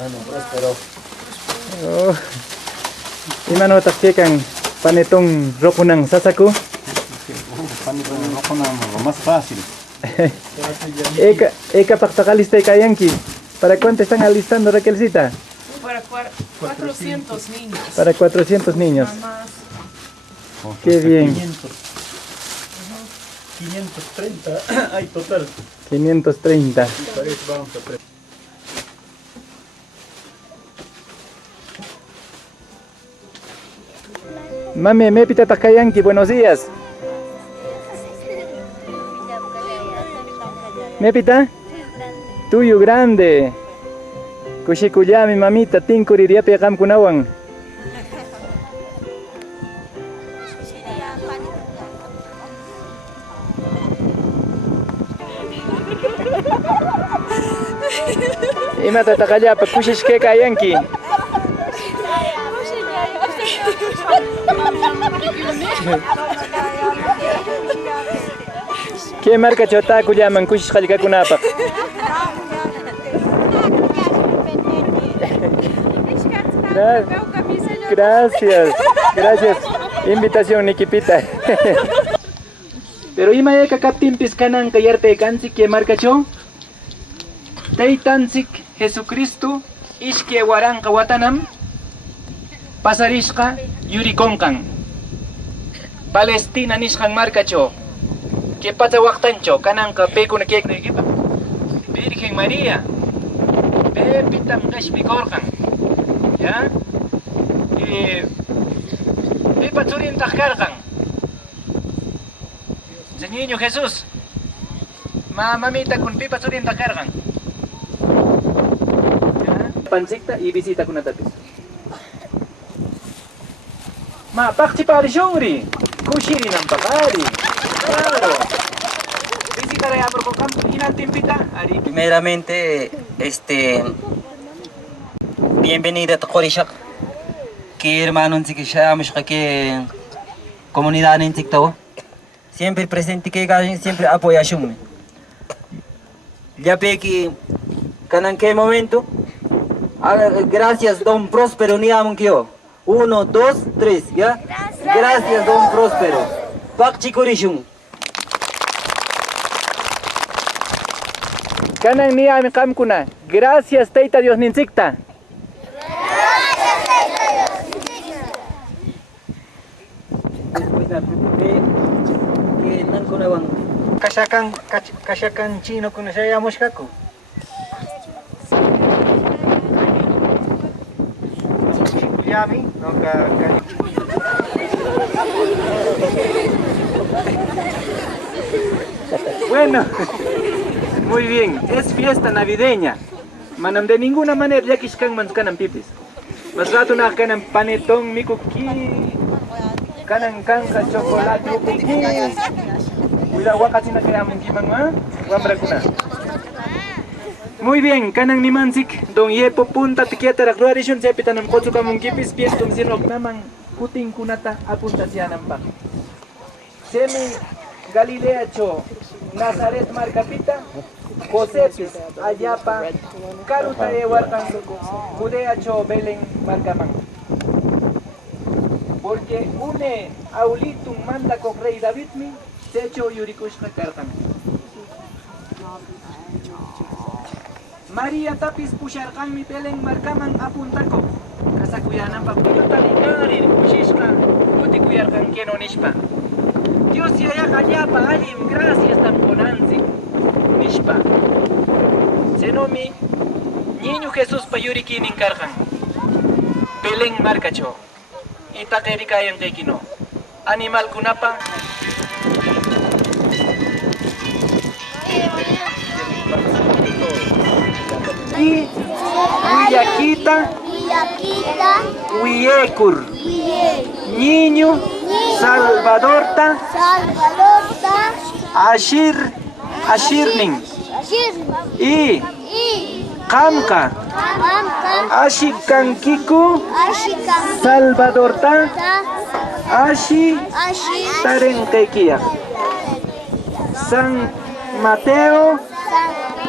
Ano, prospero. Oh. Imano takkekan panetong rokunang sasaku. Panitong ako na más fácil. Eka paktakalista kayanki. ¿Para cuánto están alistando, Raquelcita? Para 400 niños. Para 400 niños. Mamás. Qué bien. 530 hay total. 530. Parece vamos a pre- Mami, me pita takayanki, buenos días. Me pita? Tuyo grande. Kushikuyami mamita tinkuriria pegam kunawang. Ima tatakaya pa kushish ke kayanki. ¿Qué marca chota kuyaman kushish khalika kunapa? Gracias, gracias. Invitación, Nikipita. Pero ima eka kaptimpis kanan kayarte kansi que marca cho. Taytansik Jesucristo ishke waranqa watanam pasarishqa yurikonqan. Palestina nishqan marcacho. Que pasa waqtancho kananqa pekuna keknaykipa. Virgen María. Pepitam qishpikorqan. ¿Ya? Pipa tsurintaq karqan. El niño Jesús. Mamita con pipa tsurintaq karqan. Pansikta y visita con atapis. Ma, pakchi pari shungri. Kushiri nam papari. Claro. Visita ya por campo y na timpita. Primeramente, bienvenida a Tkorishak. Que hermano en que seamos que comunidad en TikTok. Siempre presente que siempre apoyación. Ya ve que en qué momento. Gracias, don Próspero, ni amo que yo. 1, 2, 3, ¿ya? Gracias, don Próspero. Pakchi Korishun. Kanan ni ami kamkuna. Gracias, Teita Dios ninsikta. Después la que nan kunawan. Kashakan chino con ese yamoshkaku. Yami, no Bueno, muy bien. Es fiesta navideña. Manam de ninguna manera ya kishkan manskanan pipis. Mas rato na kanan panetón mikuki. Kanan kanka chocolate ukuki. Wila wakati na kaya mungkiman ma. Wambra kuna. Muy bien, kanan ni mansik don yepo punta tikieta rakruarishun sepita nam kotsuka mungkipis piestum sinok naman kuting kunata apunta siya nampak. Semi Galilea cho Nazaret marcapita Josepis Ayapa Karuta Ewartan Judea cho Belén marcaman. Porque une aulitum manda con rey David mi secho yurikushka kartan. María tapis pusharkan mi Belén marcaman apuntako. Kasakuyanan papillo talikarin pushishka kuti kuyarkan kenonishpa. Dios ya Ayapa alim gracias tan ponanzi nishpa. Senomi niño Jesús payuriki ninkarkan. Belén marcacho. Itakerikayan kekino. Animal kunapa. Y Huillakita Huillekur Niño Salvadorta Ashirning y Kamka Ashikankiku Salvadorta Ashi Tarenkekia San Mateo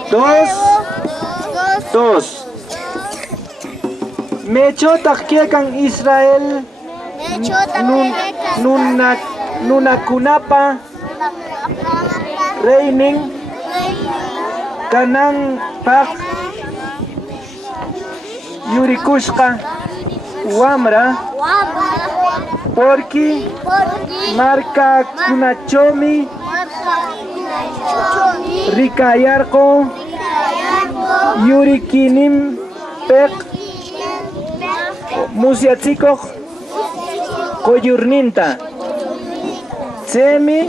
2:2. Mechotaq kaykan Israel nunakunapa reynin kananpaq yurikushqa wamra porque markakunachomi rikayarqu yurikinimpeq musyachikuq quyurninta chaymi